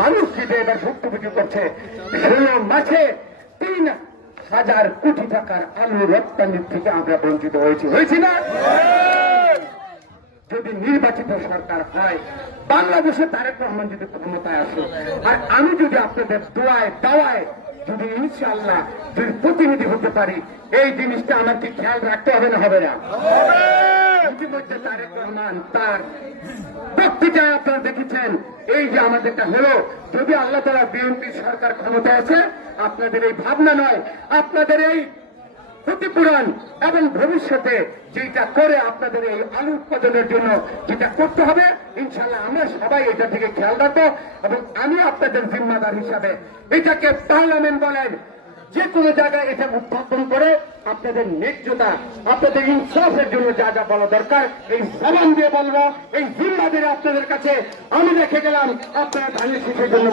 মানুষ জিতে এবার ভুক্তভোগী করছে 16 মাসে 3,000 কোটি টাকার আলু রপ্তানির থেকে আমরা বঞ্চিত হয়েছি না? যদি নির্বাচিত সরকার হয়, বাংলাদেশে তারেক রহমান যদি ক্ষমতায় আসে, আর আমি যদি আপনাদের দোয়ায় দাওয়ায় যদি ইনশাআল্লাহ যদি প্রতিনিধি হতে পারি, এই জিনিসটা আমাকে খেয়াল রাখতে হবে না? হবে না? ইতিমধ্যে তারেক রহমান তার বক্তৃতায় আপনারা দেখেছেন, এই যে আমাদেরটা হলো, যদি আল্লাহ তাআলা বিএনপি সরকার ক্ষমতায় আছে, আপনাদের এই ভাবনা নয়, আপনাদের এই ক্ষতিপূরণ এবং ভবিষ্যতে যেটা করে আপনাদের এই আলু উৎপাদনের জন্য যেটা করতে হবে, ইনশাআল্লাহ আমরা সবাই এটা থেকে খেয়াল রাখবো। এবং আমি আপনাদের জিম্মাদার হিসাবে এটাকে পার্লামেন্ট বলেন, যে কোনো জায়গায় এটা উত্থাপন করে আপনাদের ন্যায্যতা, আপনাদের ইনসাফের জন্য যা যা বলা দরকার, এই জবান দিয়ে বলবো, এই জিম্মাদারি আপনাদের কাছে আমি রেখে গেলাম, আপনারা ধানের শীষের জন্য